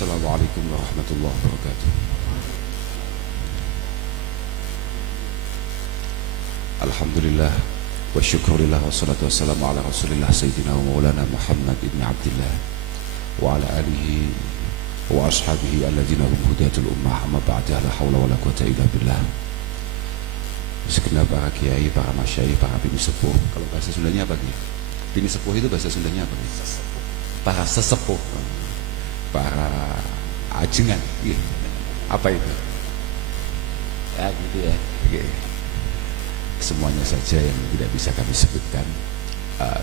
Assalamualaikum warahmatullahi wabarakatuh. Alhamdulillah wa syukurillah wa salatu wassalamu ala rasulillah sayyidina wa maulana Muhammad ibn Abdillah wa ala alihi wa ashabihi alladzina hum hudatul ummah, amma ba'da, la hawla wa la quwwata illa billah. Segenap para kiai, para masyayikh, para bini sepuh. Kalau bahasa Sundanya apa gitu? Bini sepuh itu bahasa Sundanya apa gitu? Para sesepuh, para ajengan gitu. Apa itu? Ya gitu ya. Okay. Semuanya saja yang tidak bisa kami sebutkan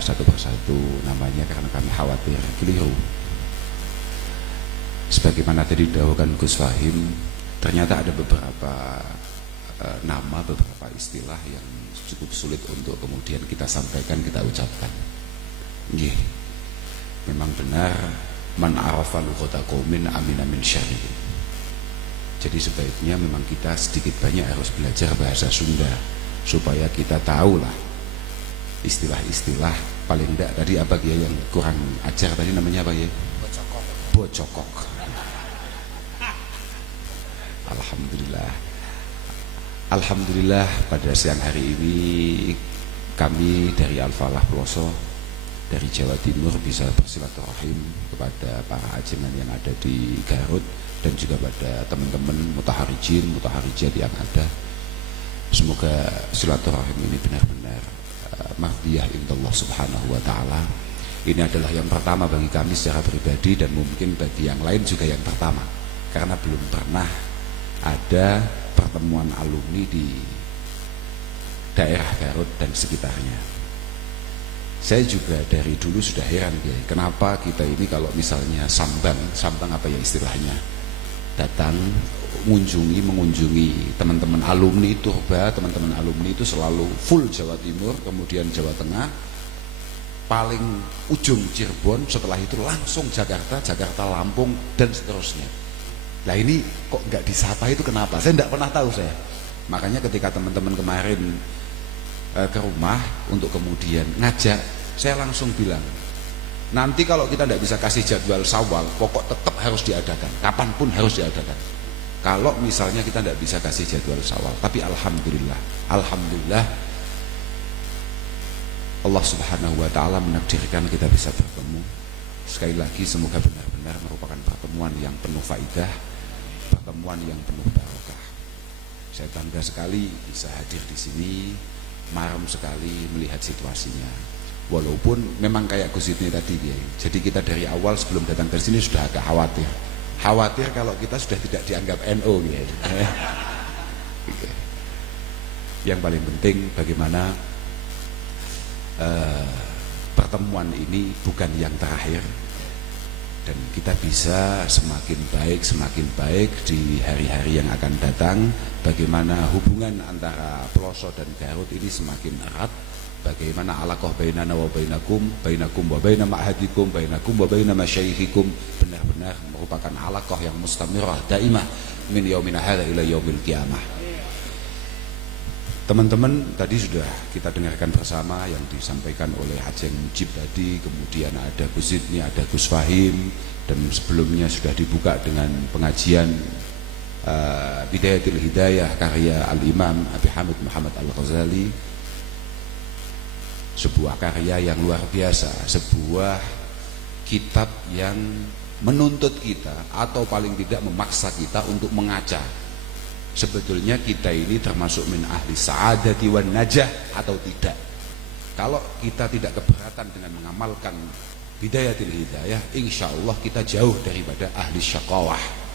satu persatu namanya karena kami khawatir keliru. Sebagaimana tadi didahulukan Gus Fahim, ternyata ada beberapa nama, beberapa istilah yang cukup sulit untuk kemudian kita sampaikan, kita ucapkan. Nggih. Memang benar, man arafa lughata qaumin amina min syarrihim. Jadi sebaiknya memang kita sedikit banyak harus belajar bahasa Sunda supaya kita tahulah istilah-istilah. Paling enggak tadi apa ya yang kurang ajar tadi, namanya apa ya? Bocokok. Bocokok. Alhamdulillah. Alhamdulillah pada siang hari ini kami dari Al-Falah Ploso dari Jawa Timur bisa bersilaturahim kepada para ajengan yang ada di Garut dan juga pada teman-teman mutaharijin, mutaharijat yang ada. Semoga silaturahim ini benar-benar mardiyah indallah subhanahu wa ta'ala. Ini adalah yang pertama bagi kami secara pribadi dan mungkin bagi yang lain juga yang pertama, karena belum pernah ada pertemuan alumni di daerah Garut dan sekitarnya. Saya juga dari dulu sudah heran ya, kenapa kita ini kalau misalnya sambang apa ya istilahnya, datang mengunjungi teman-teman alumni Turba, teman-teman alumni itu selalu full Jawa Timur, kemudian Jawa Tengah, paling ujung Cirebon, setelah itu langsung Jakarta, Lampung dan seterusnya. Nah ini kok nggak disapa, itu kenapa? Saya nggak pernah tahu saya. Makanya ketika teman-teman kemarin ke rumah untuk kemudian ngajak, saya langsung bilang, nanti kalau kita tidak bisa kasih jadwal Syawal, pokok tetap harus diadakan, kapanpun harus diadakan. Kalau misalnya kita tidak bisa kasih jadwal Syawal, tapi alhamdulillah Allah subhanahu wa ta'ala menakdirkan kita bisa bertemu. Sekali lagi semoga benar-benar merupakan pertemuan yang penuh faidah, pertemuan yang penuh barokah. Saya bangga sekali bisa hadir di sini, marem sekali melihat situasinya. Walaupun memang kayak Gus ini tadi ya. Jadi kita dari awal sebelum datang ke sini sudah agak khawatir kalau kita sudah tidak dianggap NU ya. Yang paling penting bagaimana pertemuan ini bukan yang terakhir, dan kita bisa semakin baik di hari-hari yang akan datang. Bagaimana hubungan antara Ploso dan Garut ini semakin erat, bagaimana alaqah bainana wa bainakum wa baina ma'hadikum, bainakum wa baina masyayikhikum, benar-benar merupakan alaqah yang mustamirah daimah min yaumina hadza ila yaumil qiyamah. Teman-teman, tadi sudah kita dengarkan bersama yang disampaikan oleh Aceng Mujib tadi, kemudian ada Gus Idni, ada Gus Fahim, dan sebelumnya sudah dibuka dengan pengajian Bidayatul Hidayah karya Al-Imam Abi Hamid Muhammad Al-Ghazali. Sebuah karya yang luar biasa, sebuah kitab yang menuntut kita atau paling tidak memaksa kita untuk mengaca. Sebetulnya kita ini termasuk min ahli sa'adati wan najah atau tidak. Kalau kita tidak keberatan dengan mengamalkan Bidayatul Hidayah, insya Allah kita jauh daripada ahli syaqawah.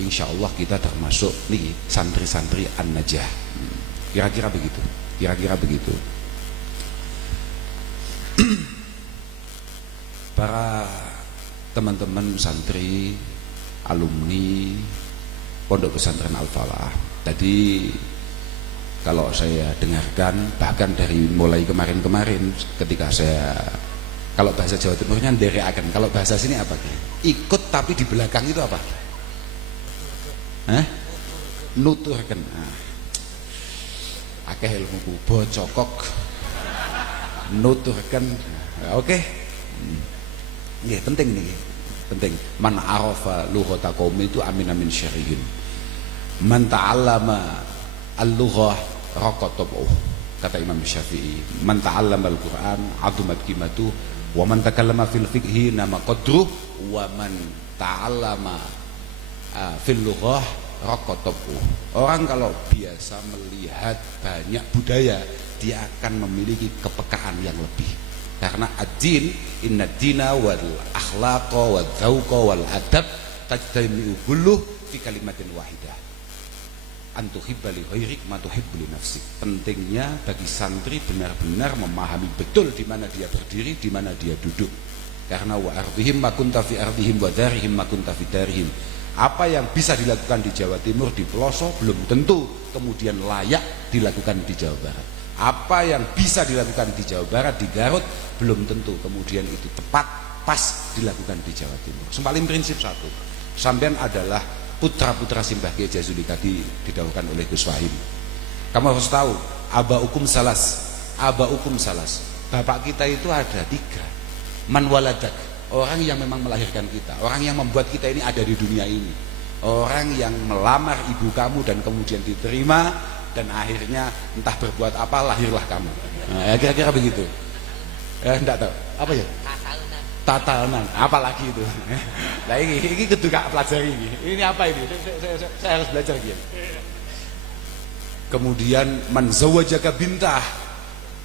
Insya Allah kita termasuk nih santri-santri an-najah. Kira-kira begitu. Para teman-teman santri, alumni Pondok Pesantren Al-Falah, tadi kalau saya dengarkan, bahkan dari mulai kemarin ketika saya, kalau bahasa Jawa Timurnya ndereaken, kalau bahasa sini apa? Ikut tapi di belakang itu apa? Nuturken. Akeh ilmuku, bocokok, nuturken. Oke. Nggih, penting nih. penting. Man arafa lughata qaumi itu amin min syarrihim. Man ta'allama al-lughah raqatabuh. Kata Imam Syafi'i, man ta'allama al-Qur'an adumat qimatu wa man takallama fil fiqhi nama qadruh wa man ta'allama fil lughah raqatabuh. Orang kalau biasa melihat banyak budaya, dia akan memiliki kepekaan yang lebih. Karena ad-din, inna dina wal akhlaqa wal dzauqa wal adab tajtami'u kulluh fi kalimatin wahidah. Antuhibba li ghairik ma tuhibbu li nafsik. Pentingnya bagi santri benar-benar memahami betul di mana dia berdiri, di mana dia duduk. Karena wa ardhihim ma kunta fi ardhihim wa darihim ma kunta fi darihim. Apa yang bisa dilakukan di Jawa Timur, di pelosok, belum tentu kemudian layak dilakukan di Jawa Barat. Apa yang bisa dilakukan di Jawa Barat, di Garut, belum tentu kemudian itu tepat, pas dilakukan di Jawa Timur. Paling prinsip satu, sampean adalah putra-putra Simbah Kiai Jazuli tadi didahulukan oleh Gus Wahim. Kamu harus tahu, abaukum salas. Bapak kita itu ada 3. Man waladak, orang yang memang melahirkan kita, orang yang membuat kita ini ada di dunia ini. Orang yang melamar ibu kamu dan kemudian diterima, dan akhirnya entah berbuat apa lahirlah kamu. Nah, kira-kira begitu. Enggak tahu. Apa ya? Tatanan. Apalagi itu. Nah ini kudu gak pelajari ini. Ini apa ini? Saya harus belajar gitu. Kemudian man zawajaka bintah.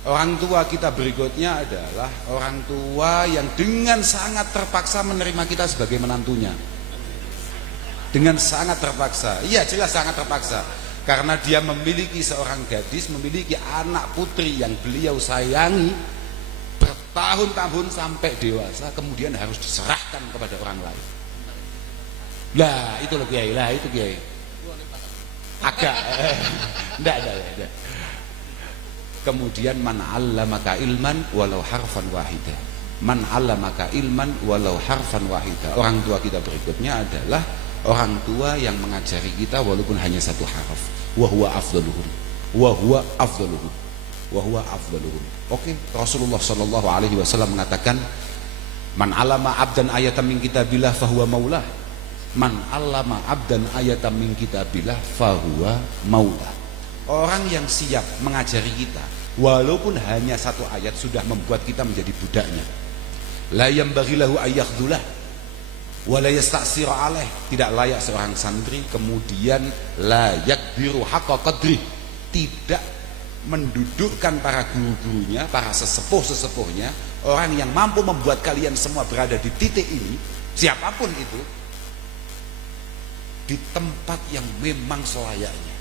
Orang tua kita berikutnya adalah orang tua yang dengan sangat terpaksa menerima kita sebagai menantunya. Dengan sangat terpaksa. Iya, jelas sangat terpaksa. Karena dia memiliki seorang gadis, memiliki anak putri yang beliau sayangi bertahun-tahun sampai dewasa, kemudian harus diserahkan kepada orang lain. Lah itu loh Kiai, lah itu Kiai. Agak enggak. Kemudian man 'allamaka ilman walau harfan wahida. Man 'allamaka ilman walau harfan wahida. Orang tua kita berikutnya adalah orang tua yang mengajari kita walaupun hanya 1 harf. Wa huwa afdaluhum. Oke, Rasulullah sallallahu alaihi wasallam mengatakan, man 'allama 'abdan ayatan min kitabillah fahuwa maulah. Man 'allama 'abdan ayatan min kitabillah fahuwa maulah. Orang yang siap mengajari kita walaupun hanya 1 ayat sudah membuat kita menjadi budaknya. La yambaghi lahu ayyakhdhulah wala yasta'sir alaih. Tidak layak seorang santri kemudian layak biru haqqa qadri, tidak mendudukkan para guru-gurunya, para sesepuh-sesepuhnya, orang yang mampu membuat kalian semua berada di titik ini, siapapun itu, di tempat yang memang selayaknya.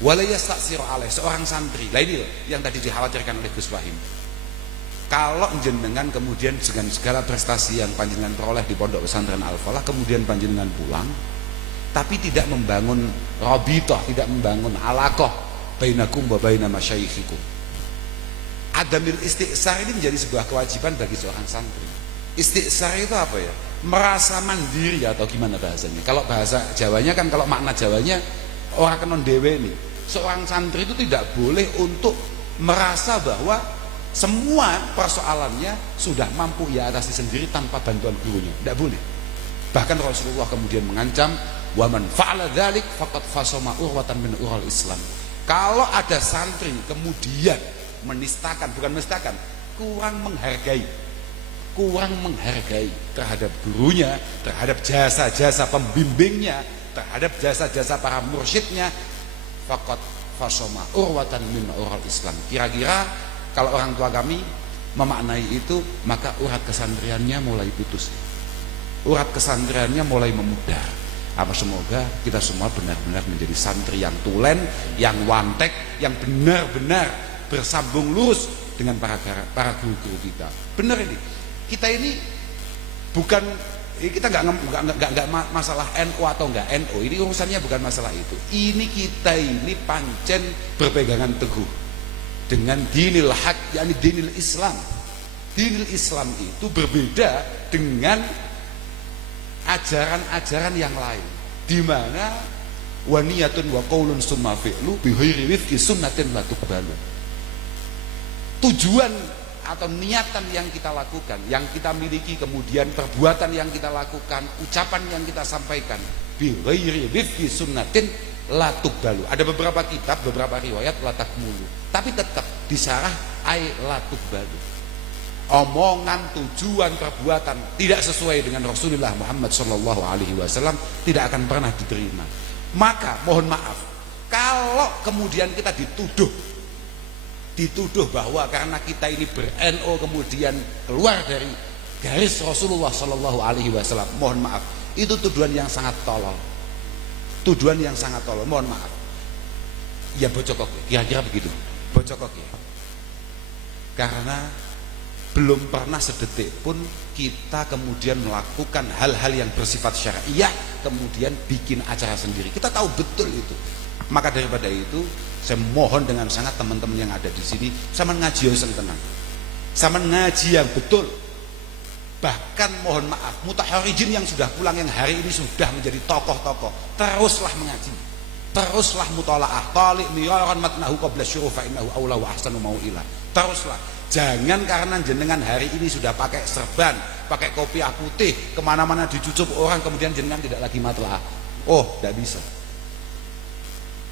Wala yasta'sir alaih, seorang santri. Lah ini yang tadi dikhawatirkan oleh Gus Wahim. Kalau jenengan kemudian dengan segala prestasi yang panjenengan peroleh di Pondok Pesantren Al-Falah, kemudian panjenengan pulang, tapi tidak membangun rabithah, tidak membangun alaqah bainakum wa baina masyayikhikum. Adamil istiqsar ini menjadi sebuah kewajiban bagi seorang santri. Istiqsar itu apa ya? Merasa mandiri atau gimana bahasanya? Kalau bahasa Jawanya kan, kalau makna Jawanya orang kenon dewe nih. Seorang santri itu tidak boleh untuk merasa bahwa semua persoalannya sudah mampu ia atasi sendiri tanpa bantuan gurunya. Tidak boleh. Bahkan Rasulullah kemudian mengancam, wa man fa'ala dzalik faqad fasama urwatan min ural Islam. Kalau ada santri kemudian menistakan, bukan menistakan, kurang menghargai terhadap gurunya, terhadap jasa-jasa pembimbingnya, terhadap jasa-jasa para mursyidnya, faqad fasama urwatan min ural Islam. Kira-kira kalau orang tua kami memaknai itu, maka urat kesantriannya mulai putus, urat kesantriannya mulai memudar. Apa semoga kita semua benar-benar menjadi santri yang tulen, yang wantek, yang benar-benar bersambung lurus dengan para guru-guru kita. Benar ini. Kita ini bukan, kita nggak masalah NU atau nggak NU. Ini urusannya bukan masalah itu. Ini kita ini pancen berpegangan teguh dengan dinil haq, yakni dinil Islam. Dinil Islam itu berbeda dengan ajaran-ajaran yang lain, di mana waniyatun wa qaulun summa fi'lu bi ghairi wifqi sunnatin la tuqbalu. Tujuan atau niatan yang kita lakukan, yang kita miliki, kemudian perbuatan yang kita lakukan, ucapan yang kita sampaikan, bi ghairi wifqi sunnatin la tuqbalu. Ada beberapa kitab, beberapa riwayat la takmulu, tapi tetap disarah ai la tuqbalu. Omongan, tujuan, perbuatan tidak sesuai dengan Rasulullah Muhammad SAW tidak akan pernah diterima. Maka mohon maaf kalau kemudian kita dituduh bahwa karena kita ini ber-NO kemudian keluar dari garis Rasulullah SAW. Mohon maaf, itu tuduhan yang sangat tolol. Tuduhan yang sangat tolol, mohon maaf. Ya bocokok, kira-kira begitu. Bocokok ya. Karena belum pernah sedetik pun kita kemudian melakukan hal-hal yang bersifat syariah kemudian bikin acara sendiri. Kita tahu betul itu. Maka daripada itu saya mohon dengan sangat teman-teman yang ada di sini, sama ngaji yang tenang, sama ngaji yang betul. Bahkan mohon maaf, mutaharijin yang sudah pulang yang hari ini sudah menjadi tokoh-tokoh, teruslah mengaji, teruslah mutalaah, tali' miraran matnahu qabla syuruh fa innahu aula wa ahsanu mau'ilah. Teruslah, jangan karena jenengan hari ini sudah pakai serban, pakai kopiah putih, kemana-mana dicucup orang kemudian jenengan tidak lagi matlaah. Oh, tidak bisa.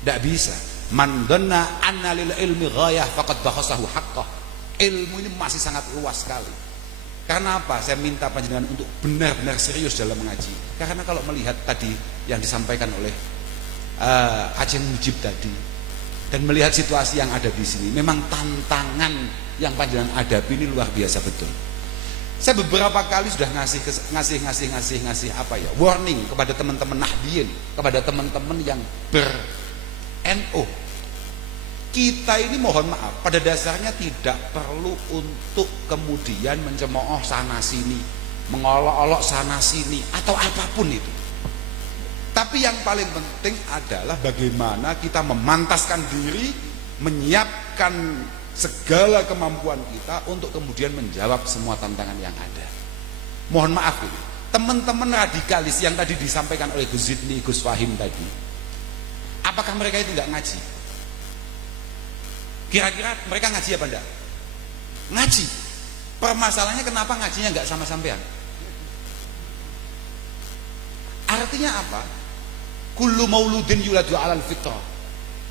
Tidak bisa. Man dhanna anna lil ilmi ghayah faqad bakhasahu haqqah. Ilmu ini masih sangat luas sekali. Karena apa? Saya minta panjenengan untuk benar-benar serius dalam mengaji. Karena kalau melihat tadi yang disampaikan oleh Aceh Mujib tadi dan melihat situasi yang ada di sini, memang tantangan yang panjenengan hadapi ini luar biasa betul. Saya beberapa kali sudah ngasih apa ya, warning kepada teman-teman Nahdiyin, kepada teman-teman yang ber-NO. Kita ini mohon maaf, pada dasarnya tidak perlu untuk kemudian mencemooh sana sini, mengolok-olok sana sini atau apapun itu. Tapi yang paling penting adalah bagaimana kita memantaskan diri, menyiapkan segala kemampuan kita untuk kemudian menjawab semua tantangan yang ada. Mohon maaf ini, teman-teman radikalis yang tadi disampaikan oleh Gus Zidni, Gus Fahim tadi, apakah mereka itu nggak ngaji? Kira-kira mereka ngaji apa enggak? Ngaji. Permasalahannya kenapa ngajinya nggak sama sampean? Artinya apa? Kullu mauludin yuladu alal fitrah.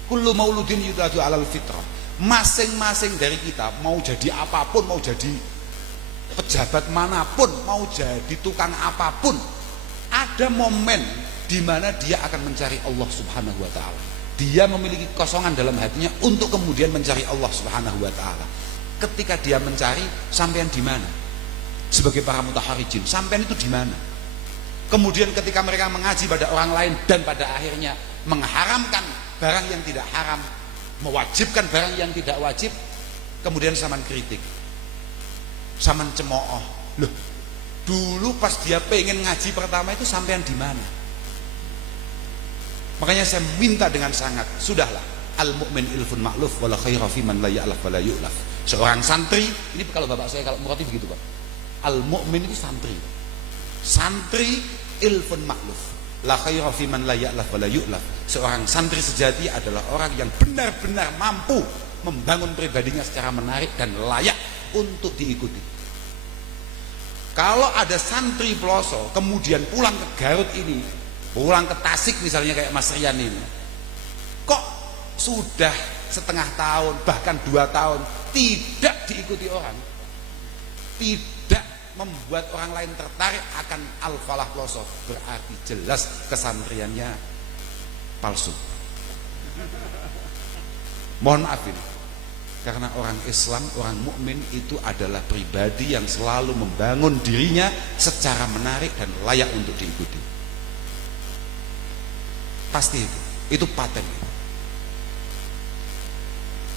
Kullu mauludin yuladu alal fitrah. Masing-masing dari kita mau jadi apapun, mau jadi pejabat manapun, mau jadi tukang apapun, ada momen di mana dia akan mencari Allah Subhanahu wa taala. Dia memiliki kosongan dalam hatinya untuk kemudian mencari Allah Subhanahu wa taala. Ketika dia mencari, sampean di mana? Sebagai para mutaharijin, sampean itu di mana? Kemudian ketika mereka mengaji pada orang lain dan pada akhirnya mengharamkan barang yang tidak haram, mewajibkan barang yang tidak wajib, kemudian saman kritik, saman cemooh. Loh, dulu pas dia pengen ngaji pertama itu sampean di mana? Makanya saya minta dengan sangat, sudahlah, al-mu'min ilfun ma'luf wala khaira fi man la ya'laf wala yu'laf. Seorang santri, ini kalau bapak saya kalau murati begitu Pak. Al-mu'min itu santri. Santri ilfun ma'luf, la khaira fi man la ya'laf wala yu'laf. Seorang santri sejati adalah orang yang benar-benar mampu membangun pribadinya secara menarik dan layak untuk diikuti. Kalau ada santri peloso kemudian pulang ke Garut ini, pulang ke Tasik misalnya kayak Mas Rian ini, kok sudah setengah tahun bahkan 2 tahun tidak diikuti orang, tidak membuat orang lain tertarik akan Al-Falah Ploso, berarti jelas kesantriannya palsu. Mohon maaf ini, karena orang Islam, orang mukmin itu adalah pribadi yang selalu membangun dirinya secara menarik dan layak untuk diikuti. Pasti itu paten.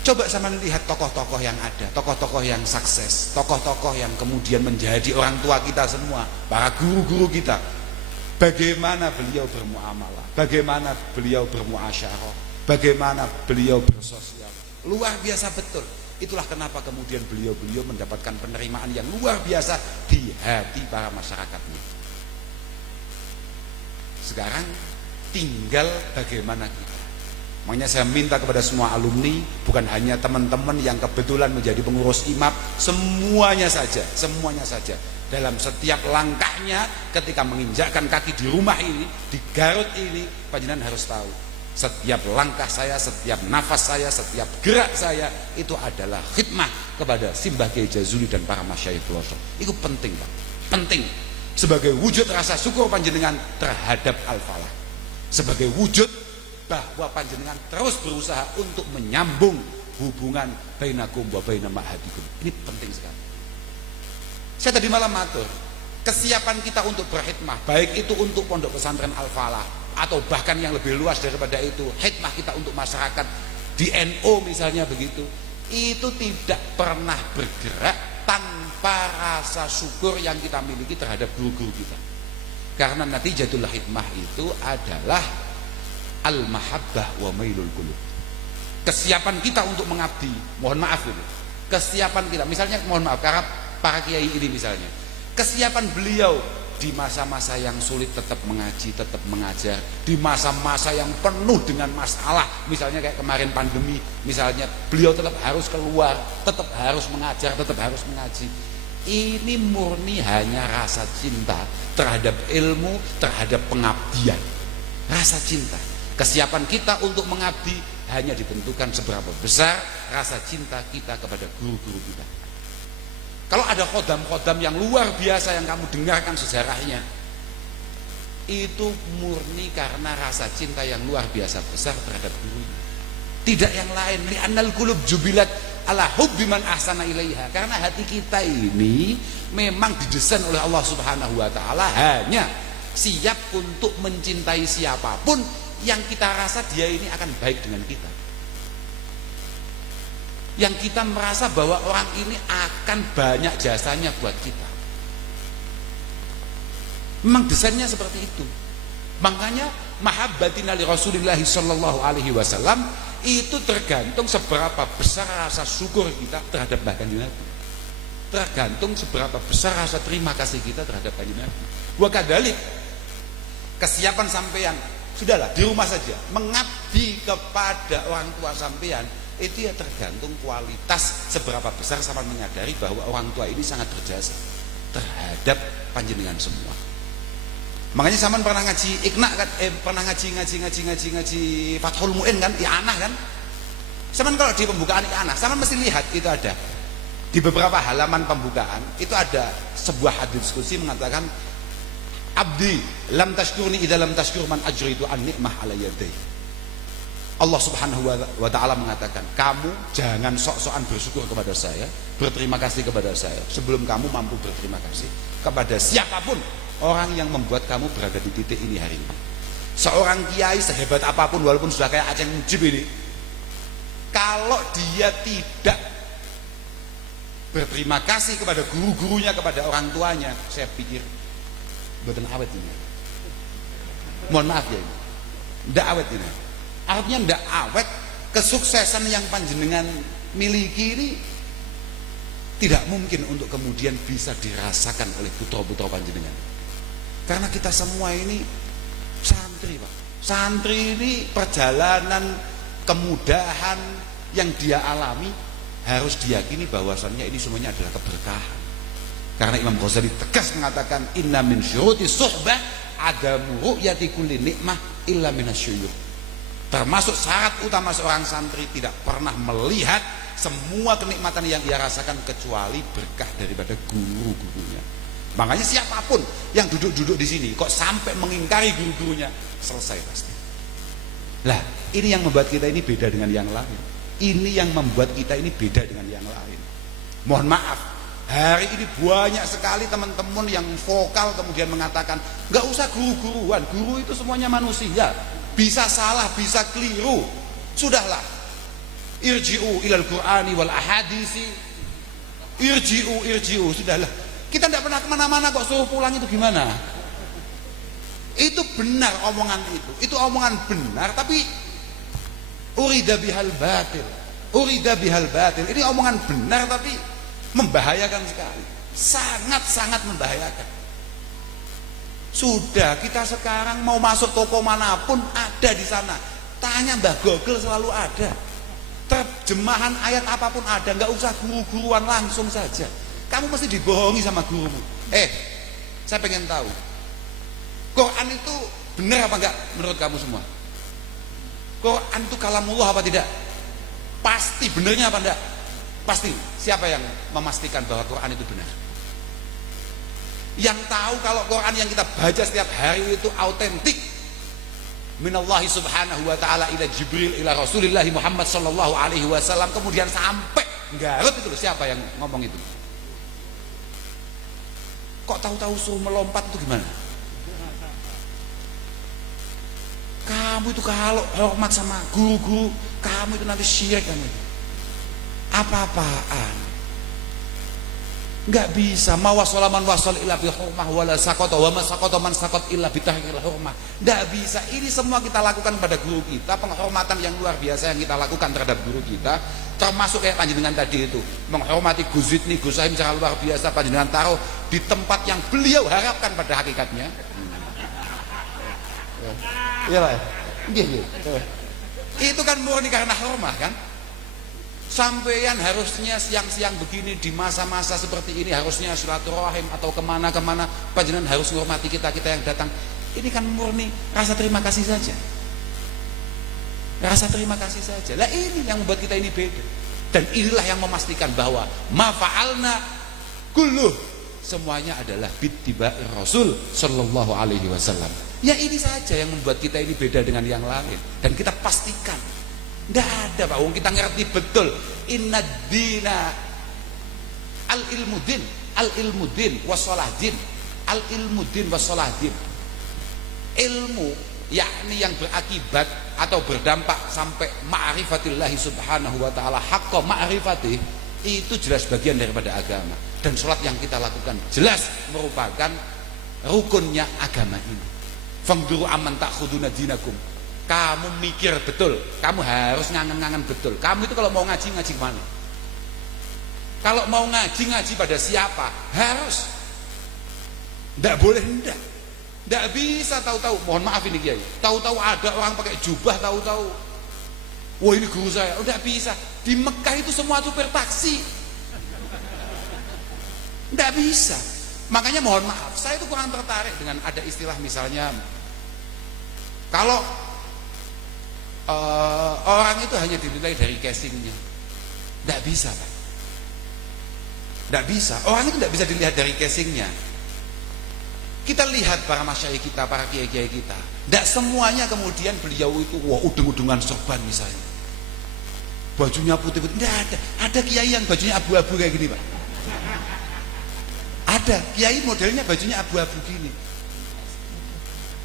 Coba sama lihat tokoh-tokoh yang ada, tokoh-tokoh yang sukses, tokoh-tokoh yang kemudian menjadi orang tua kita semua, para guru-guru kita. Bagaimana beliau bermuamalah, bagaimana beliau bermuasyarah, bagaimana beliau bersosial. Luar biasa betul. Itulah kenapa kemudian beliau-beliau mendapatkan penerimaan yang luar biasa di hati para masyarakatnya. Sekarang tinggal bagaimana kita. Makanya saya minta kepada semua alumni, bukan hanya teman-teman yang kebetulan menjadi pengurus IMAP, semuanya saja dalam setiap langkahnya ketika menginjakkan kaki di rumah ini, di Garut ini, panjenengan harus tahu setiap langkah saya, setiap nafas saya, setiap gerak saya itu adalah khidmah kepada Simbah Kiai Jazuli dan para masyayikh pelosok. Itu penting, Pak. Penting sebagai wujud rasa syukur panjenengan terhadap Al-Falah, sebagai wujud bahwa panjenengan terus berusaha untuk menyambung hubungan bainakum wa baina ma'hadikum. Ini penting sekali. Saya tadi malam matur, kesiapan kita untuk berkhidmah, baik itu untuk pondok pesantren Al-Falah atau bahkan yang lebih luas daripada itu, khidmah kita untuk masyarakat di NO misalnya begitu, itu tidak pernah bergerak tanpa rasa syukur yang kita miliki terhadap guru-guru kita. Karena natijatul khidmah itu adalah al-mahabbah wa mailul qulub. Kesiapan kita untuk mengabdi, mohon maaf dulu. Kesiapan kita, misalnya mohon maaf karena para kiai ini misalnya, kesiapan beliau di masa-masa yang sulit tetap mengaji, tetap mengajar, di masa-masa yang penuh dengan masalah, misalnya kayak kemarin pandemi, misalnya beliau tetap harus keluar, tetap harus mengajar, tetap harus mengaji. Ini murni hanya rasa cinta terhadap ilmu, terhadap pengabdian, rasa cinta. Kesiapan kita untuk mengabdi hanya ditentukan seberapa besar rasa cinta kita kepada guru-guru kita. Kalau ada khodam-khodam yang luar biasa yang kamu dengarkan sejarahnya, itu murni karena rasa cinta yang luar biasa besar terhadap gurunya. Tidak yang lain. Li'annal qulub jubilat ala hubbi man ahsana ilaiha. Karena hati kita ini memang didesain oleh Allah Subhanahu wa taala hanya siap untuk mencintai siapapun yang kita rasa dia ini akan baik dengan kita, yang kita merasa bahwa orang ini akan banyak jasanya buat kita. Memang desainnya seperti itu. Makanya mahabbatina li Rasulillah sallallahu alaihi wasallam itu tergantung seberapa besar rasa syukur kita terhadap Kanjeng Nabi, tergantung seberapa besar rasa terima kasih kita terhadap Kanjeng Nabi. Wa kadzalik, kesiapan sampean sudahlah di rumah saja mengabdi kepada orang tua sampean, itu ya tergantung kualitas seberapa besar sampean menyadari bahwa orang tua ini sangat berjasa terhadap panjenengan semua. Makanya sampean pernah ngaji Iqna kan, pernah ngaji Fathul Mu'in kan, I'anah kan. Sampean kalau di pembukaan I'anah, sampean mesti lihat itu ada di beberapa halaman pembukaan itu ada sebuah hadis qudsi mengatakan, abdi lam tashkurni idza lam tashkur man ajritu an ni'mah ala yadai. Allah Subhanahu wa taala mengatakan, kamu jangan sok-sokan bersyukur kepada saya, berterima kasih kepada saya sebelum kamu mampu berterima kasih kepada siapapun orang yang membuat kamu berada di titik ini hari ini. Seorang kiai sehebat apapun, walaupun sudah kayak Aceh Mujib ini, kalau dia tidak berterima kasih kepada guru-gurunya, kepada orang tuanya, saya pikir boten awet ini. Mohon maaf ya, ini ndak awet ini. Artinya ndak awet. Kesuksesan yang panjenengan miliki ini tidak mungkin untuk kemudian bisa dirasakan oleh putra-putra panjenengan. Karena kita semua ini santri, Pak. Santri ini perjalanan kemudahan yang dia alami harus diyakini bahwasannya ini semuanya adalah keberkahan. Karena Imam Ghazali tegas mengatakan, inna min syuruti suhbah adamu ru'yati kulli nikmah illa minasyuyukh. Termasuk syarat utama seorang santri tidak pernah melihat semua kenikmatan yang ia rasakan kecuali berkah daripada guru-gurunya. Makanya siapapun yang duduk-duduk di sini kok sampai mengingkari guru-gurunya, selesai pasti. Lah, ini yang membuat kita ini beda dengan yang lain. Ini yang membuat kita ini beda dengan yang lain. Mohon maaf, hari ini banyak sekali teman-teman yang vokal kemudian mengatakan, nggak usah guru-guruan, guru itu semuanya manusia, bisa salah, bisa keliru. Sudahlah, irji'u ilal Qur'ani wal ahadisi, irji'u, sudahlah. Kita tidak pernah kemana-mana kok, suruh pulang itu gimana? Itu benar omongan itu omongan benar, tapi urida bihal batil, ini omongan benar tapi membahayakan sekali, sangat-sangat membahayakan. Sudah, kita sekarang mau masuk toko manapun ada di sana Tanya Mbah Google selalu ada. Terjemahan ayat apapun ada, nggak usah guru-guruan, langsung saja. Kamu mesti dibohongi sama gurumu. Saya pengen tahu, Quran itu benar apa enggak menurut kamu semua? Quran itu kalamullah apa tidak? Pasti benernya apa enggak? Pasti. Siapa yang memastikan bahwa Quran itu benar? Yang tahu kalau Quran yang kita baca setiap hari itu autentik minallahi subhanahu wa ta'ala ila Jibril ila Rasulillah Muhammad sallallahu alaihi wasallam, kemudian sampai Garut itu, siapa yang ngomong itu? Kok tahu-tahu suruh melompat itu gimana? Kamu itu kalau hormat sama guru-guru kamu itu nanti syirik kamu. Apa-apaan? Nggak bisa. Mawasolaman wasol illa bi hurmah wala sakota wa masakota man sakot illa bi tahqil hurmah. Nggak bisa. Ini semua kita lakukan pada guru kita, penghormatan yang luar biasa yang kita lakukan terhadap guru kita, termasuk kayak panjenengan tadi itu, menghormati Gus Zidni, Gus Saim secara luar biasa, panjenengan taruh di tempat yang beliau harapkan pada hakikatnya. Iya Pak. Itu kan murni karena hormat kan. Sampeyan harusnya siang-siang begini di masa-masa seperti ini harusnya silaturahim atau kemana-kemana, panjenengan harus menghormati kita yang datang. Ini kan murni rasa terima kasih saja. Rasa terima kasih saja. Lah ini yang membuat kita ini beda. Dan inilah yang memastikan bahwa ma fa'alna kulluh, semuanya adalah bittiba'i Rasul sallallahu alaihi wasallam. Ya ini saja yang membuat kita ini beda dengan yang lain. Dan kita pastikan nggak ada Pak, kita ngerti betul inna dina al-ilmudin wassolahdin, al-ilmudin wassolahdin, ilmu yakni yang berakibat atau berdampak sampai ma'rifatillahi subhanahu wa ta'ala haqqa ma'rifatih, itu jelas bagian daripada agama. Dan sholat yang kita lakukan jelas merupakan rukunnya agama ini. Fangduru amman ta'khuduna dinakum. Kamu mikir betul, kamu harus ngangen-ngangen betul. Kamu itu kalau mau ngaji kemana? Kalau mau ngaji pada siapa? Harus. Nggak boleh ndak. Nggak bisa tahu-tahu, mohon maaf ini Kiai, tahu-tahu ada orang pakai jubah, tahu-tahu wah ini guru saya. Nggak bisa. Di Mekah itu semua supir taksi. Nggak bisa. Makanya mohon maaf, saya itu kurang tertarik dengan ada istilah misalnya kalau orang itu hanya dinilai dari casingnya. Nggak bisa Pak. Nggak bisa. Orang itu nggak bisa dilihat dari casingnya. Kita lihat para masyayikh kita, para kiai-kiai kita, nggak semuanya kemudian beliau itu wah udung-udungan sorban misalnya, bajunya putih-putih. Nggak ada. Ada kiai yang bajunya abu-abu kayak gini Pak. Ada kiai modelnya bajunya abu-abu gini.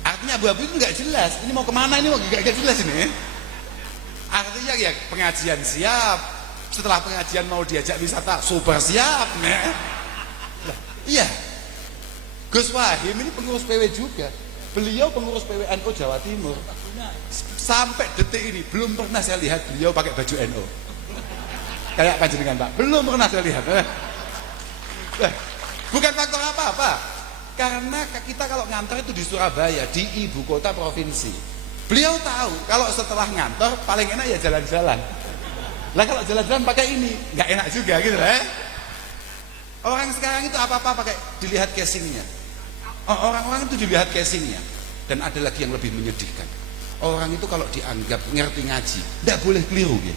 Artinya abu-abu itu nggak jelas. Ini mau kemana, ini mau nggak jelas ini. Artinya ya pengajian siap, setelah pengajian mau diajak wisata super siap. Iya. Gus Wahim ini pengurus PW juga. Beliau pengurus PWNU Jawa Timur. Sampai detik ini belum pernah saya lihat beliau pakai baju NU. Kayak panjenengan Pak, belum pernah saya lihat. Bukan faktor apa-apa. Karena kita kalau ngantor itu di Surabaya, di ibu kota provinsi. Beliau tahu kalau setelah ngantor paling enak ya jalan-jalan. Lah kalau jalan-jalan pakai ini, nggak enak juga gitu lah. Orang sekarang itu apa-apa pakai dilihat casingnya. Orang-orang itu dilihat casingnya. Dan ada lagi yang lebih menyedihkan. Orang itu kalau dianggap ngerti ngaji, nggak boleh keliru ya.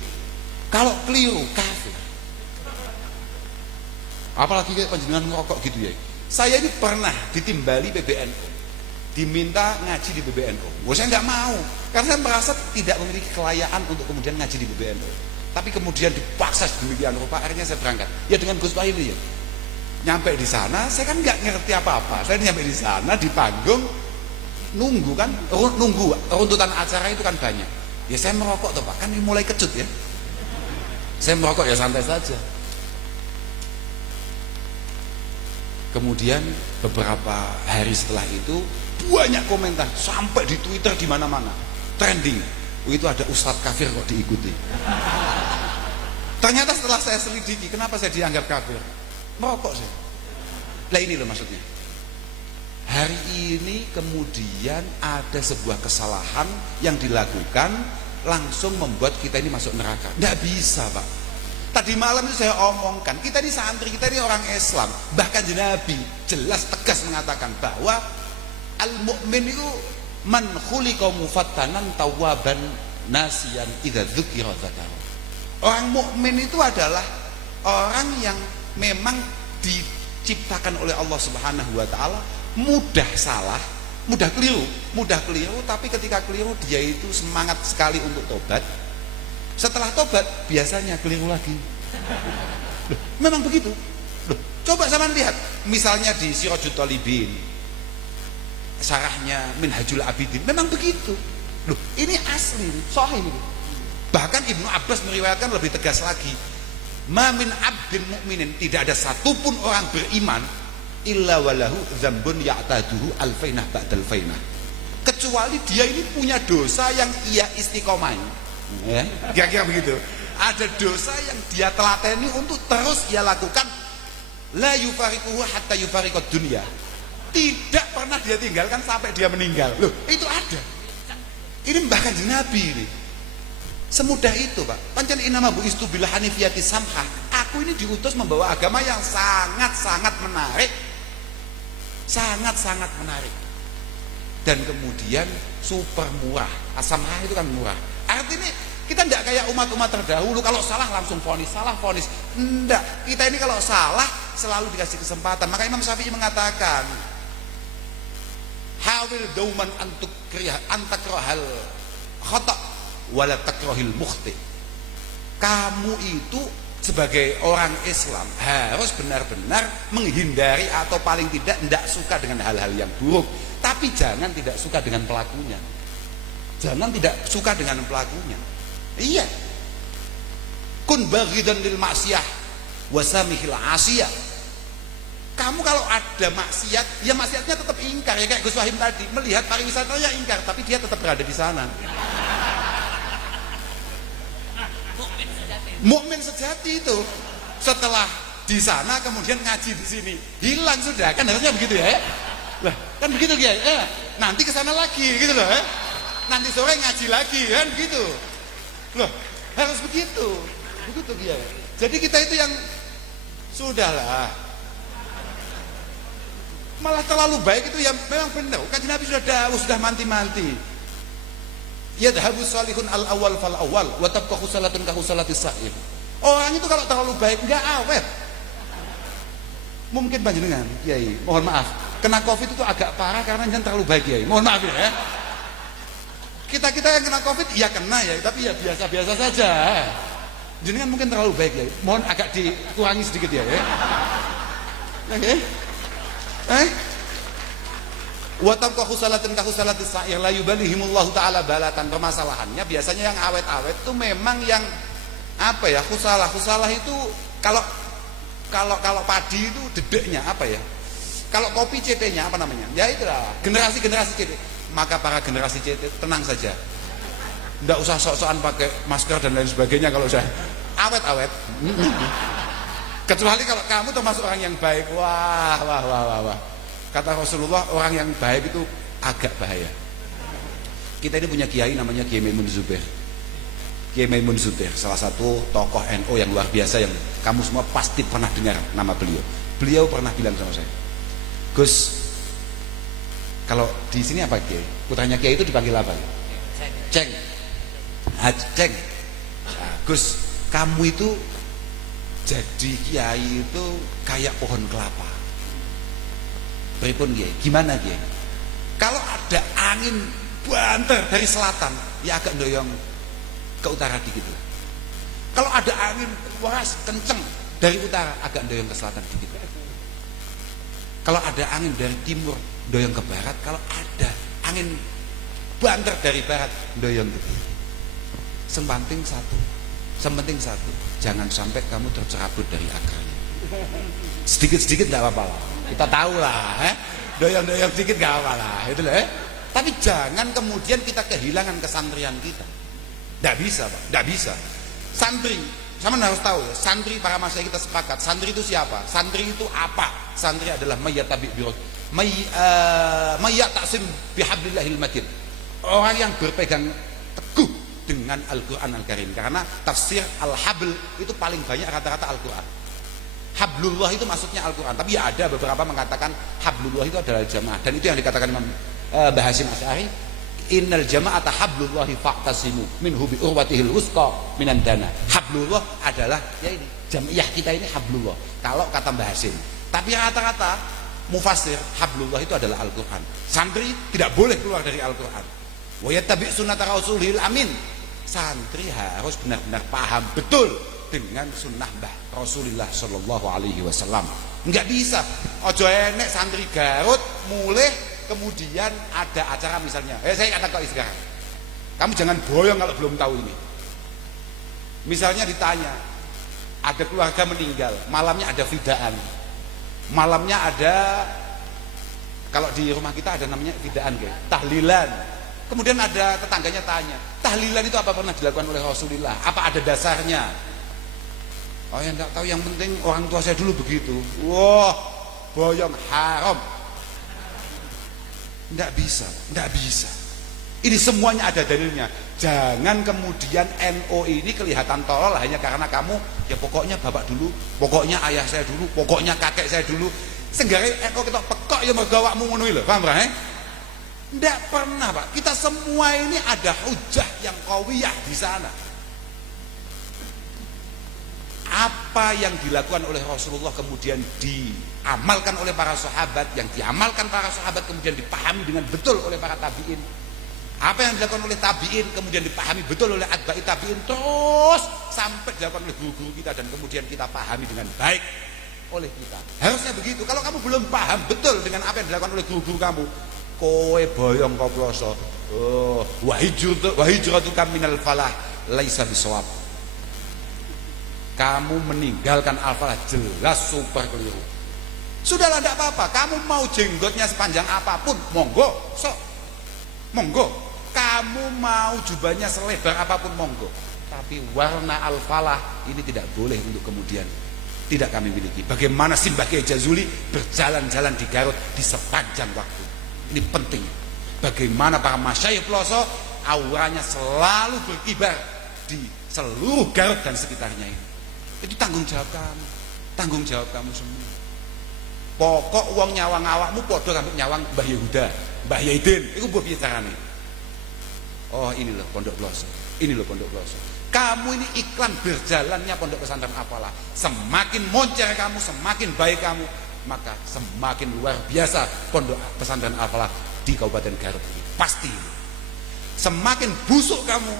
Kalau keliru kafir. Apalagi kayak panjenengan ngerokok gitu ya. Saya ini pernah ditimbali PBNU, diminta ngaji di PBNU. Saya nggak mau, karena saya merasa tidak memiliki kelayaan untuk kemudian ngaji di PBNU. Tapi kemudian dipaksa sedemikian rupa, akhirnya saya berangkat. Ya dengan Gus Wahili ya. Nyampe di sana, saya kan nggak ngerti apa-apa. Saya nyampe di sana di panggung, nunggu kan, nunggu runtutan acara itu kan banyak. Ya saya merokok tuh Pak, kan mulai kecut ya. Saya merokok ya santai saja. Kemudian beberapa hari setelah itu banyak komentar sampai di Twitter di mana-mana trending. Itu ada ustadz kafir kok diikuti. Ternyata setelah saya selidiki, kenapa saya dianggap kafir? Merokok saya. Lah ini loh maksudnya. Hari ini kemudian ada sebuah kesalahan yang dilakukan langsung membuat kita ini masuk neraka. Tidak bisa, Pak. Tadi malam itu saya omongkan, kita ini santri, kita ini orang Islam. Bahkan Nabi jelas tegas mengatakan bahwa al-mu'min itu man khuliqa mufattanan tawwaban nasiyan idza dzukira dzakara. Orang mukmin itu adalah orang yang memang diciptakan oleh Allah Subhanahu wa taala mudah salah, mudah keliru, tapi ketika keliru dia itu semangat sekali untuk tobat. Setelah tobat biasanya keliru lagi. Loh, memang begitu. Loh, coba sama lihat, misalnya di Sirajul Talibin, syarahnya Minhajul Abidin, memang begitu. Loh, ini asli, sahih ini. Bahkan Ibnu Abbas meriwayatkan lebih tegas lagi, ma min abdin mu'minin, tidak ada satupun orang beriman illa walahu dzambun ya'taduhu alfainah ba'dal fainah, kecuali dia ini punya dosa yang ia istiqomah, ya, kira-kira begitu. Ada dosa yang dia telateni untuk terus ia lakukan, la yufariquhu hatta yufariqad dunya, tidak pernah dia tinggalkan sampai dia meninggal. Loh, itu ada. Ini bahkan Nabi ini semudah itu, Pak. Pancen inama bu'istu bil hanifiyati samhah. Aku ini diutus membawa agama yang sangat-sangat menarik. Sangat-sangat menarik. Dan kemudian super murah. Samhah itu kan murah. Artinya kita tidak kayak umat-umat terdahulu, kalau salah langsung vonis, salah vonis. Enggak. Kita ini kalau salah selalu dikasih kesempatan. Maka Imam Syafi'i mengatakan, hawil dauman antakrahal khata wala takrahil mukhti. Kamu itu sebagai orang Islam harus benar-benar menghindari atau paling tidak suka dengan hal-hal yang buruk, tapi jangan tidak suka dengan pelakunya. Jangan tidak suka dengan pelakunya. Iya. Kun baghidan lil maksiyah wasamihil asiyah. Kamu kalau ada maksiat, ya maksiatnya tetap ingkar, ya kayak Gus Wahim tadi, melihat pariwisatanya ingkar, tapi dia tetap berada di sana. Mukmin sejati itu setelah di sana kemudian ngaji di sini, hilang sudah, kan harusnya begitu ya? Lah, kan begitu ya? Nanti ke sana lagi gitu loh, ya? Nanti sore ngaji lagi kan gitu. Loh, harus begitu. Begitu dia. Jadi kita itu yang sudahlah. Malah terlalu baik itu yang memang benar. Kan Nabi sudah dawuh, sudah manti-manti. Yadhabu salihun al-awwal fal-awwal wa tabqa khusalatun ka khusalatis sa'ir. Orang itu kalau terlalu baik enggak awet. Mungkin panjenengan, Kiai, mohon maaf, kena Covid itu agak parah karena jangan terlalu baik, Kiai. Mohon maaf ya. Kita yang kena Covid ya kena ya, tapi ya biasa-biasa saja. Jenengan mungkin terlalu baik ya. Mohon agak dikurangi sedikit ya. Oke. Wa tabqa khusalatin ka khusalatis sa'ir la yubalihimullahu taala balatan. Permasalahannya biasanya yang awet-awet itu memang yang apa ya? Khusalah itu kalau padi itu dedeknya apa ya? Kalau kopi CT-nya apa namanya? Ya itulah, generasi CT. Maka para generasi CT tenang saja. Enggak usah sok-sokan pakai masker dan lain sebagainya kalau saya awet-awet. Kecuali kalau kamu termasuk orang yang baik. Wah. Kata Rasulullah, orang yang baik itu agak bahaya. Kita ini punya kiai namanya Kiai Maimun Zubair. Kiai Maimun Zubair, salah satu tokoh NU yang luar biasa yang kamu semua pasti pernah dengar nama beliau. Beliau pernah bilang sama saya, Gus, kalau di sini apa Kiai? Putranya Kiai itu dipanggil apa? Ceng. Ceng. Nah, Gus, kamu itu jadi kiai itu kayak pohon kelapa. Pripun Kiai? Gimana Kiai? Kalau ada angin banter dari selatan, ya agak doyong ke utara dikit. Kalau ada angin keras kenceng dari utara, agak doyong ke selatan dikit. Kalau ada angin dari timur, doyong ke barat. Kalau ada angin banter dari barat, doyong ke timur. Sementing satu, jangan sampai kamu tercerabut dari akarnya. Sedikit-sedikit nggak apa-apa lah. Kita tahu lah, doyong-doyong sedikit nggak apa lah, itu loh. Tapi jangan kemudian kita kehilangan kesantrian kita. Nggak bisa, Pak. Nggak bisa. Santri, sama harus tahu ya. Santri para masyayikh kita sepakat. Santri itu siapa? Santri itu apa? Santri adalah mayyatabi birok, mayyat taksim bihablillahil matin. Orang yang berpegang teguh dengan Al-Quran Al-Karim, karena tafsir Al-Habl itu paling banyak rata-rata Al-Quran. Hablullah itu maksudnya Al-Quran, tapi ya ada beberapa mengatakan Hablullah itu adalah jamaah, dan itu yang dikatakan Imam Mbah Hasyim Asy'ari, innal jama'ata hablullahi fa'tasimu minhu bi urwatihil wusqa minan dana. Hablullah adalah ya ini jamiah kita ini hablullah kalau kata Mbah Hasyim. Tapi rata-rata mufassir hablullah itu adalah Al-Quran. Santri tidak boleh keluar dari Al-Quran. Wa yattabi' sunnata rasulil amin. Santri harus benar-benar paham betul dengan sunnah Mbah Rasulullah sallallahu alaihi wasallam. Enggak bisa ojo enek santri Garut mulai kemudian ada acara misalnya, saya kata kok sekarang, kamu jangan boyong kalau belum tahu ini. Misalnya ditanya, ada keluarga meninggal, malamnya ada fidaan, malamnya ada, kalau di rumah kita ada namanya fidaan, tahlilan. Kemudian ada tetangganya tanya, tahlilan itu apa pernah dilakukan oleh Rasulullah? Apa ada dasarnya? Oh ya enggak tahu, yang penting orang tua saya dulu begitu. Wah, boyong, haram. Enggak bisa, enggak bisa. Ini semuanya ada dalilnya. Jangan kemudian NO ini kelihatan tolol hanya karena kamu, ya pokoknya bapak dulu, pokoknya ayah saya dulu, pokoknya kakek saya dulu. Senggare NO kita pekok ya mergo awakmu ngono lho, paham ra? Enggak pernah, Pak. Kita semua ini ada hujah yang qawiyah di sana. Apa yang dilakukan oleh Rasulullah kemudian diamalkan oleh para sahabat, yang diamalkan para sahabat kemudian dipahami dengan betul oleh para tabi'in. Apa yang dilakukan oleh tabi'in kemudian dipahami betul oleh atba'i tabi'in, terus sampai dilakukan oleh guru-guru kita dan kemudian kita pahami dengan baik oleh kita. Harusnya begitu. Kalau kamu belum paham betul dengan apa yang dilakukan oleh guru-guru kamu, kowe boyong koploso. Oh, wa hijratuka minal falah laisa bisawab. Kamu meninggalkan al-falah jelas super keliru. Sudahlah, tidak apa-apa. Kamu mau jenggotnya sepanjang apapun, monggo, sok, monggo. Kamu mau jubahnya selebar apapun, monggo. Tapi warna al-falah ini tidak boleh untuk kemudian tidak kami miliki. Bagaimana Simbah Kiai Jazuli berjalan-jalan di Garut di sepanjang waktu. Ini penting. Bagaimana para masyayikh Ploso auranya selalu berkibar di seluruh Garut dan sekitarnya ini. Itu tanggung jawab kamu, tanggung jawab kamu semua. Pokok uang nyawang awakmu podo kambing nyawang Mbah Yehuda, Mbah Yaidin, itu mbok piye carane? Oh, ini loh Pondok Ploso, ini loh Pondok Ploso. Kamu ini iklan berjalannya Pondok Pesantren Al-Falah. Semakin moncer kamu, semakin baik kamu, maka semakin luar biasa Pondok Pesantren Al-Falah di Kabupaten Garut ini. Pasti. Semakin busuk kamu,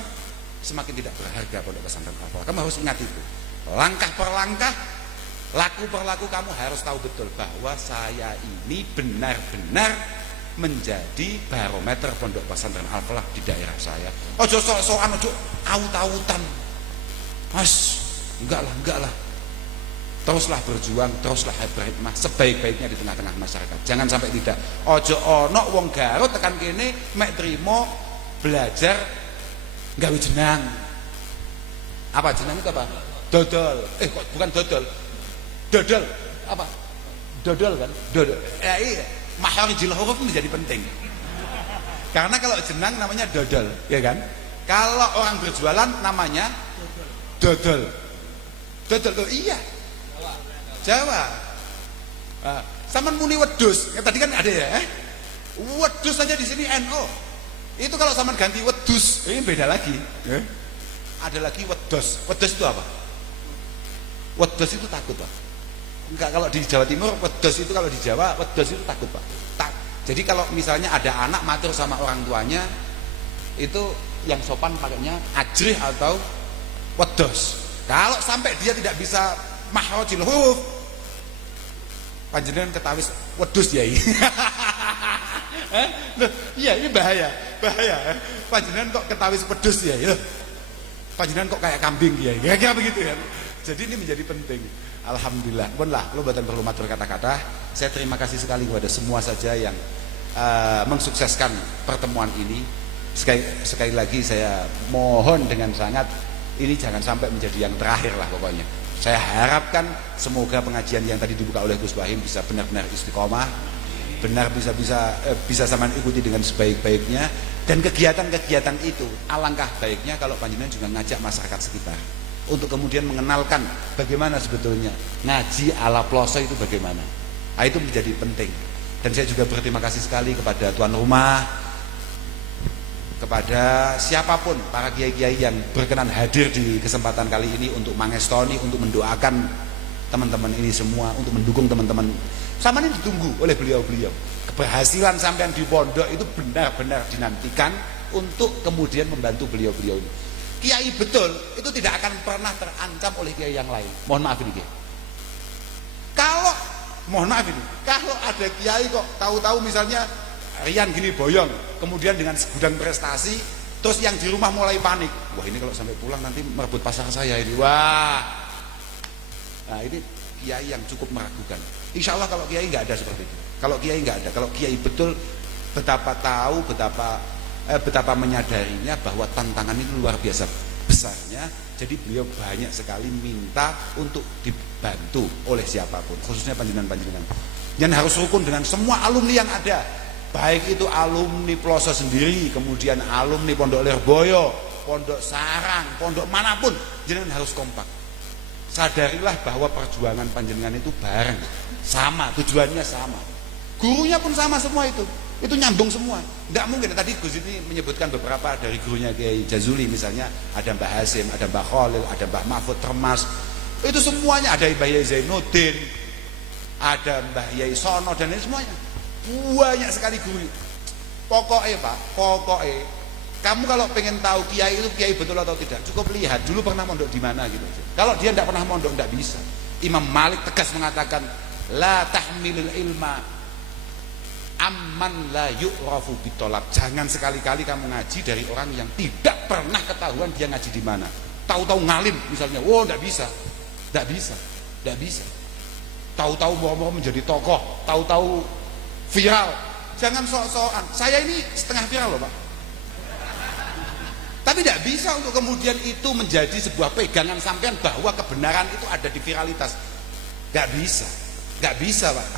semakin tidak berharga Pondok Pesantren Al-Falah. Kamu harus ingat itu. Langkah per langkah, laku per laku kamu harus tahu betul bahwa saya ini benar-benar menjadi barometer Pondok Pesantren Al-Falah di daerah saya. Ojo sok-sokan, ojo aut-autan. Mas, enggak lah. Teruslah berjuang, teruslah berhikmah sebaik-baiknya di tengah-tengah masyarakat. Jangan sampai tidak. Ojo ono wong Garut tekan kene mek trimo belajar gawe jenang. Apa jenang itu apa? Dodol. Kok bukan dodol. Dodol. Apa? Dodol kan? Dodol. Ya iya. Makharijul huruf menjadi penting. Karena kalau jenang namanya dodol, ya kan? Kalau orang berjualan namanya dodol. Dodol. Oh iya. Jawa. Saman muni wedus. Tadi kan ada ya, wedus saja di sini NO. Itu kalau saman ganti wedus, ini beda lagi. Ada lagi wedos. Wedos itu apa? Wedos itu takut, Pak. Enggak, kalau di Jawa Timur wedos itu, kalau di Jawa wedos itu takut, Pak. Jadi kalau misalnya ada anak matur sama orang tuanya, itu yang sopan pakainya ajrih atau wedos. Kalau sampai dia tidak bisa makhrajul huruf, panjenengan ketawis wedus yai. Iya, ini bahaya. Panjenengan kok ketawis wedus yai. Panjenengan kok kayak kambing yai. Kayak begitu kan. Jadi ini menjadi penting. Alhamdulillah. Pun lah, kalau buatan perlu matur kata-kata. Saya terima kasih sekali kepada semua saja yang mensukseskan pertemuan ini. Sekali lagi saya mohon dengan sangat, ini jangan sampai menjadi yang terakhir lah pokoknya. Saya harapkan semoga pengajian yang tadi dibuka oleh Gus Wahim bisa benar-benar istiqomah, benar bisa sampean ikuti dengan sebaik-baiknya. Dan kegiatan-kegiatan itu alangkah baiknya kalau panjenengan juga ngajak masyarakat sekitar untuk kemudian mengenalkan bagaimana sebetulnya ngaji ala ploso itu bagaimana. Nah, itu menjadi penting. Dan saya juga berterima kasih sekali kepada tuan rumah, kepada siapapun para kiai-kiai yang berkenan hadir di kesempatan kali ini untuk mangestoni, untuk mendoakan teman-teman ini semua, untuk mendukung teman-teman. Sama ini ditunggu oleh beliau-beliau. Keberhasilan sampean di pondok itu benar-benar dinantikan untuk kemudian membantu beliau-beliau ini. Kiai betul itu tidak akan pernah terancam oleh kiai yang lain. Mohon maaf ini, mohon maaf ini, kalau ada kiai kok tahu-tahu misalnya Rian gini boyong, kemudian dengan segudang prestasi, terus yang di rumah mulai panik. Wah, ini kalau sampai pulang nanti merebut pasar saya ini. Wah, nah ini kiai yang cukup meragukan. Insya Allah kalau kiai nggak ada seperti itu. Kalau kiai nggak ada, kalau kiai betul betapa tahu, betapa menyadarinya bahwa tantangan itu luar biasa besarnya. Jadi beliau banyak sekali minta untuk dibantu oleh siapapun, khususnya panjenengan-panjenengan. Yang harus rukun dengan semua alumni yang ada. Baik itu alumni Ploso sendiri, kemudian alumni Pondok Lirboyo, Pondok Sarang, pondok manapun, jenengan harus kompak. Sadarilah bahwa perjuangan panjenengan itu bareng, sama, tujuannya sama. Gurunya pun sama semua itu nyambung semua. Tidak mungkin, tadi Gus ini menyebutkan beberapa dari gurunya Kiai Jazuli misalnya, ada Mbah Hasim, ada Mbah Khalil, ada Mbah Mahfud Termas. Itu semuanya, ada Mbah Yai Zainuddin, ada Mbah Yai Sono dan lain semuanya. Banyak sekali guru. Pokoknya Pak, pokoknya kamu kalau pengen tahu kiai itu kiai betul atau tidak, cukup lihat dulu pernah mondok di mana gitu. Kalau dia tidak pernah mondok tidak bisa. Imam Malik tegas mengatakan, la tahmilul ilma amman la yu'rafu bitolab. Jangan sekali-kali kamu ngaji dari orang yang tidak pernah ketahuan dia ngaji di mana. Tahu-tahu ngalim misalnya, wow tidak bisa, tidak bisa, tidak bisa. Tahu-tahu mau menjadi tokoh, tahu-tahu viral. Jangan sok-sokan. Saya ini setengah viral loh Pak. Tapi tidak bisa untuk kemudian itu menjadi sebuah pegangan sampean bahwa kebenaran itu ada di viralitas. Gak bisa, gak bisa Pak.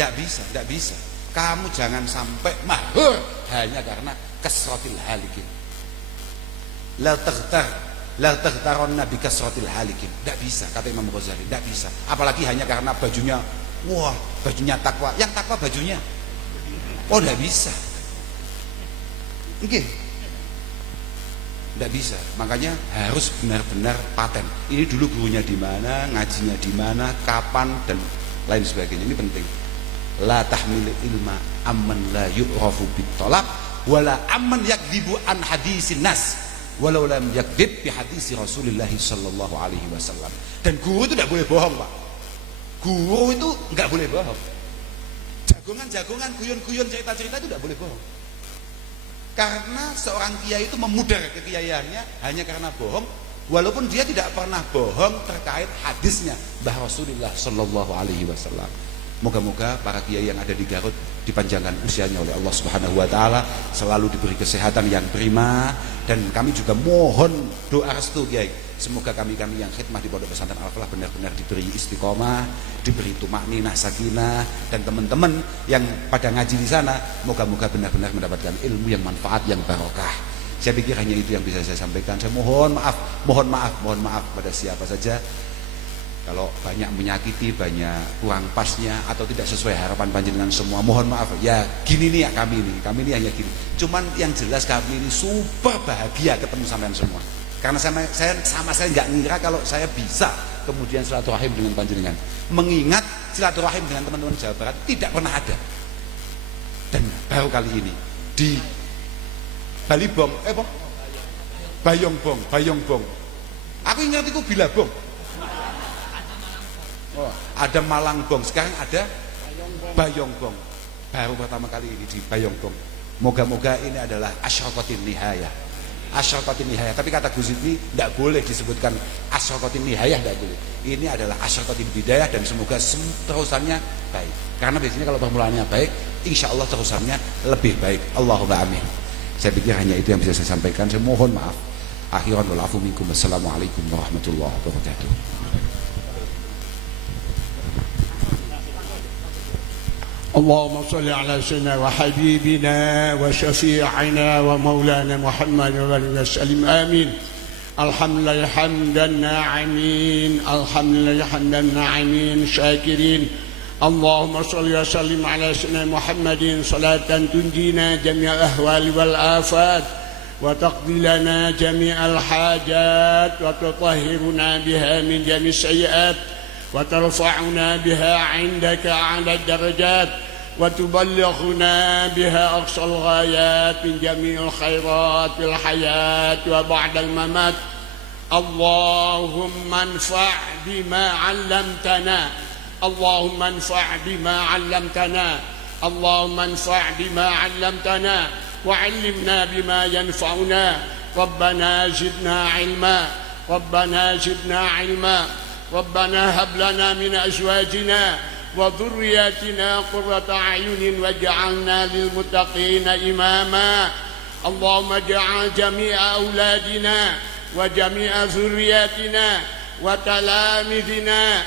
Gak bisa, gak bisa. Kamu jangan sampai mahur hanya karena kasratil halikin. La taghtaronna bi kasratil halikin. Gak bisa, kata Imam Ghazali, gak bisa. Apalagi hanya karena bajunya, wah bajunya takwa. Yang takwa bajunya, oh gak bisa. Oke. Tidak bisa, makanya harus benar-benar paten. Ini dulu gurunya di mana, ngajinya di mana, kapan dan lain sebagainya. Ini penting. La tahmil ilma amman la yu'rafu bitolab wala amman yakdzibu an hadisin nas walau lam yakdzib bi hadisi Rasulullah sallallahu alaihi wasallam. Dan guru itu tidak boleh bohong Pak. Guru itu nggak boleh bohong. Jagongan-jagongan, guyon-guyon, cerita-cerita itu tidak boleh bohong. Karena seorang kiai itu memudar kekiaiannya hanya karena bohong, walaupun dia tidak pernah bohong terkait hadisnya bahwa Rasulullah Shallallahu Alaihi Wasallam. Moga-moga para kiai yang ada di Garut dipanjangkan usianya oleh Allah Subhanahu Wa Taala, selalu diberi kesehatan yang prima, dan kami juga mohon doa restu kiai. Semoga kami yang khidmah di Pondok Pesantren Al-Falah benar-benar diberi istiqomah, diberi tumakninah, sakinah, dan teman-teman yang pada ngaji di sana moga-moga benar-benar mendapatkan ilmu yang manfaat, yang barokah. Saya pikir hanya itu yang bisa saya sampaikan. Saya mohon maaf pada siapa saja kalau banyak menyakiti, banyak kurang pasnya atau tidak sesuai harapan panjenengan semua. Mohon maaf ya, gini nih ya kami ini hanya gini. Cuman yang jelas kami ini super bahagia ketemu sampean semua. Karena saya nggak ngira kalau saya bisa kemudian silaturahim dengan panjenengan. Mengingat silaturahim dengan teman-teman Jawa Barat tidak pernah ada. Dan baru kali ini di Balibong, Bayongbong. Aku ingat itu Bilabong. Oh, ada Malangbong, sekarang ada Bayongbong. Baru pertama kali ini di Bayongbong. Moga-moga ini adalah asyraqatin nihayah. Asyraqatin nihayah, tapi kata Gus ini tidak boleh disebutkan asyraqatin nihayah, tidak boleh. Ini adalah asyraqatin bidayah, dan semoga terusannya baik. Karena biasanya kalau permulaannya baik, insya Allah terusannya lebih baik. Allahumma amin. Saya pikir hanya itu yang bisa saya sampaikan. Saya mohon maaf. Akhiran wal afu minkum. Wassalamualaikum warahmatullahi wabarakatuh. اللهم صل على سيدنا وحبيبنا وشفيعنا ومولانا محمد وعلى وسلم آمين. الحمد لله حمدا ناعمين، الحمد لله حمدا ناعمين شاكرين. اللهم صل وسلم على سيدنا محمد صلاة تنجينا جميع الأهوال والآفات وتقضي لنا جميع الحاجات وتطهرنا بها من جميع السيئات وترفعنا بها عندك أعلى الدرجات وتبلغنا بها أقصى الغايات من جميع الخيرات في الحياة وبعد الممات. اللهم انفع بما علمتنا، اللهم انفع بما علمتنا، اللهم انفع بما علمتنا وعلمنا بما ينفعنا. ربنا زدنا علما، ربنا زدنا علما. ربنا هب لنا من أزواجنا وذرياتنا قرة أعين واجعلنا للمتقين إماما. اللهم اجعل جميع أولادنا وجميع ذرياتنا وتلامذنا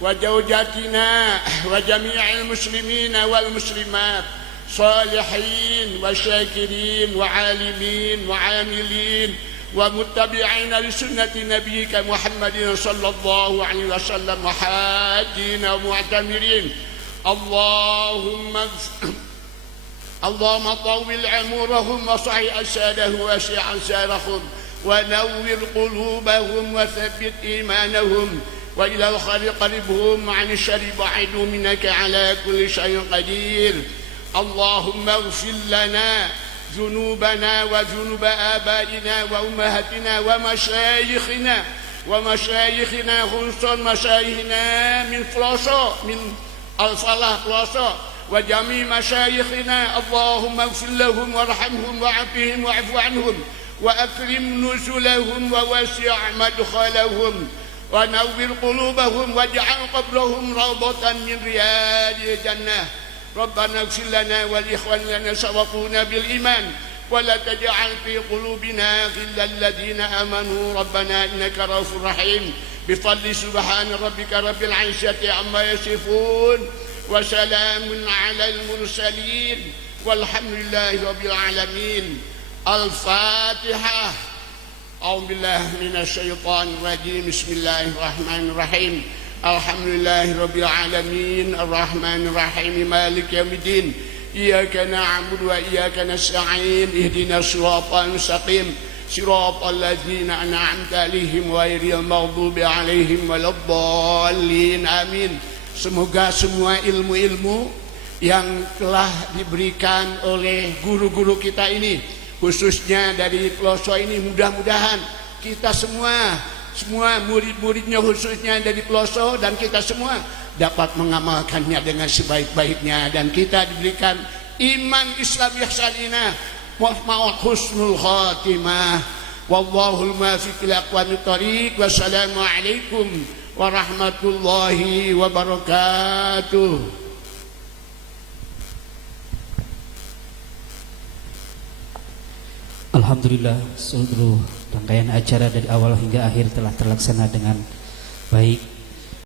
وزوجاتنا وجميع المسلمين والمسلمات صالحين وشاكرين وعالمين وعاملين ومتبعين لسنة نبيك محمد صلى الله عليه وسلم وحاجين ومعتمرين. اللهم طول عمرهم وصحح أجسادهم واشع أنسارهم ونور قلوبهم وثبت إيمانهم وإلى الخير قربهم عن الشر بعيدهم إنك على كل شيء قدير. اللهم اغفر لنا ذنوبنا وذنوب آبائنا وأمهاتنا ومشايخنا خصوصا مشايخنا من فلوسو من الفلاح فلوسو وجميع مشايخنا. اللهم اغفر لهم وارحمهم وعافهم واعف عنهم وأكرم نزلهم ووسع مدخلهم ونور قلوبهم واجعل قبرهم روضة من رياض الجنة. ربنا اغفر لنا ولإخواننا سبقونا بالإيمان ولا تجعل في قلوبنا غلا الذين آمنوا ربنا إنك رؤوف رحيم. بفضل سبحان ربك رب العزة عما يصفون وسلام على المرسلين والحمد لله رب العالمين. الفاتحة. أعوذ بالله من الشيطان الرجيم. بسم الله الرحمن الرحيم. الحمد لله رب العالمين الرحمن الرحيم مالك يوم الدين. إياك نعبد وإياك نستعين اهدنا الصراط المستقيم صراط الذين أنعمت عليهم غير المغضوب عليهم ولا الضالين. Amin. Semoga semua ilmu-ilmu yang telah diberikan oleh guru-guru kita ini, khususnya dari Ploso ini, mudah-mudahan kita semua murid-muridnya khususnya dari Ploso dan kita semua dapat mengamalkannya dengan sebaik-baiknya dan kita diberikan iman Islam ihsanina wa husnul khatimah. Wallahul muwaffiq ila aqwamit thoriq. Wassalamu alaikum warahmatullahi wabarakatuh. Alhamdulillah, seluruh rangkaian acara dari awal hingga akhir telah terlaksana dengan baik.